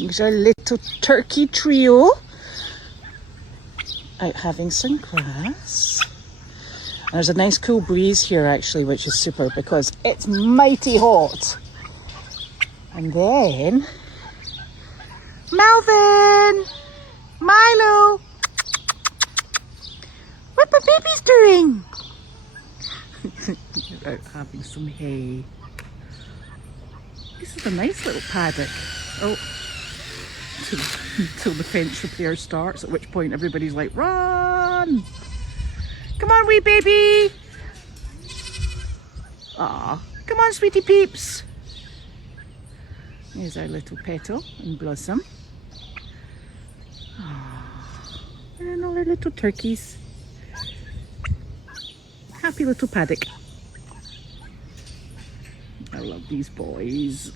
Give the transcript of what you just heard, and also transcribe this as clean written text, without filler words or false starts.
Here's our little turkey trio out having some grass. And there's a nice cool breeze here actually, which is super because it's mighty hot. And then Melvin, Milo, what the baby's doing? They're out having some hay. This is a nice little paddock. Oh, until the fence repair starts, at which point everybody's like, run! Come on, wee baby! Aw, come on, sweetie peeps! Here's our little Petal and Blossom. Aww. And all our little turkeys. Happy little paddock. I love these boys.